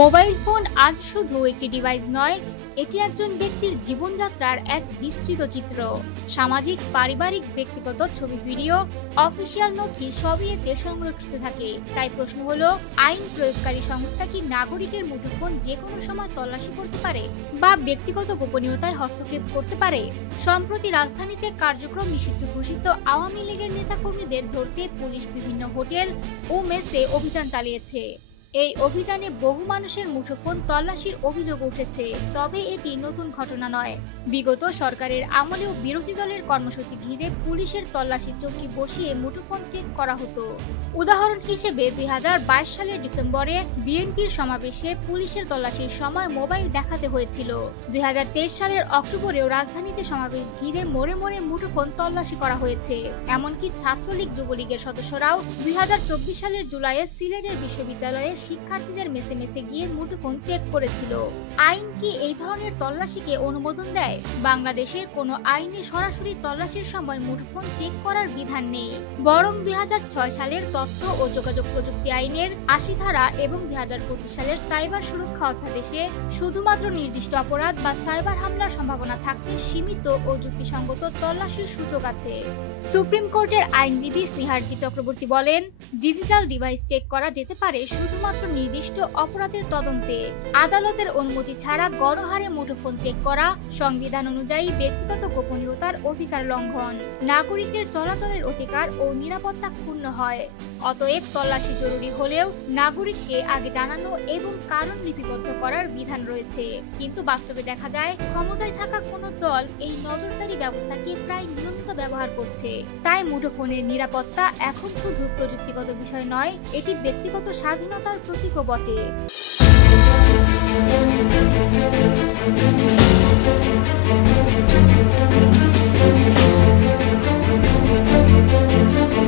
Mobile phone আজ শুধু একটি ডিভাইস নয়, এটি একজন ব্যক্তির জীবনযাত্রার এক বিস্তৃত চিত্র। সামাজিক, পারিবারিক, ব্যক্তিগত ছবি, ভিডিও, অফিসিয়াল নথি সবই এতে সংরক্ষিত থাকে। তাই প্রশ্ন হলো, আইন প্রয়োগকারী সংস্থা কি নাগরিকের মুঠোফোন যে কোনো সময় তল্লাশি করতে পারে বা ব্যক্তিগত গোপনীয়তায় হস্তক্ষেপ করতে পারে? সম্প্রতি রাজধানীতে কার্যক্রম নিষিদ্ধ ঘোষিত আওয়ামী লীগের নেতাকর্মীদের ধরতে পুলিশ বিভিন্ন হোটেল ও মেসে অভিযান চালিয়েছে। এই অভিযানে বহু মানুষের মুঠোফোন তল্লাশির অভিযোগ উঠেছে। তবে এটি নতুন ঘটনা নয়। বিগত সরকারের আমলেও বিরোধী দলের কর্মসূচি ঘিরে পুলিশের তল্লাশি চৌকি বসিয়ে মুঠোফোন চেক করা হতো। উদাহরণ হিসেবে 2022 সালের ডিসেম্বরে বিএনপির সমাবেশে পুলিশের তল্লাশির সময় মোবাইল দেখাতে হয়েছিল। 2023 সালের অক্টোবরেও রাজধানীতে সমাবেশ ঘিরে মোড়ে মোড়ে মুঠোফোন তল্লাশি করা হয়েছে। এমনকি ছাত্রলীগ, যুবলীগের সদস্যরাও 2024 সালের জুলাইয়ে সিলেটের বিশ্ববিদ্যালয়ে শিক্ষার্থীদের মেসে মেসে গিয়ে মুঠোফোন চেক করেছিল। আইন কি এই ধরনের তল্লাশিকে অনুমোদন দেয়? বাংলাদেশের কোনো আইনে সরাসরি তল্লাশির সময় মুঠোফোন চেক করার বিধান নেই, বরং 2006 সালের তথ্য ও যোগাযোগ প্রযুক্তি আইনের 80 ধারা এবং 2025 সালের সাইবার সুরক্ষা অধ্যাদেশে শুধুমাত্র নির্দিষ্ট অপরাধ বা সাইবার হামলার সম্ভাবনা থাকতে সীমিত ও যুক্তিসঙ্গত তল্লাশির সুযোগ আছে। সুপ্রিম কোর্টের আইনজীবী স্নেহার্থী চক্রবর্তী বলেন, ডিজিটাল ডিভাইস চেক করা যেতে পারে শুধুমাত্র নির্দিষ্ট অপরাধের তদন্তে। আদালতের অনুমতি ছাড়া গণহারে মুঠোফোন চেক করা সংবিধান অনুযায়ী ব্যক্তিগত গোপনীয়তার অধিকার লঙ্ঘন, নাগরিকের চলাচলের অধিকার ও নিরাপত্তা ক্ষুণ্ণ হয়। অতএব তল্লাশি জরুরি হলেও নাগরিককে আগে জানানো এবং কারণ লিপিবদ্ধ করার বিধান রয়েছে। কিন্তু বাস্তবে দেখা যায়, ক্ষমতায় থাকা কোনো দল এই নজরদারি ব্যবস্থাকে প্রায় নিয়মিত ব্যবহার করছে। তাই মুঠোফোনের নিরাপত্তা এখন শুধু প্রযুক্তিগত বিষয় নয়, এটি ব্যক্তিগত স্বাধীনতার প্রতীকও বটে।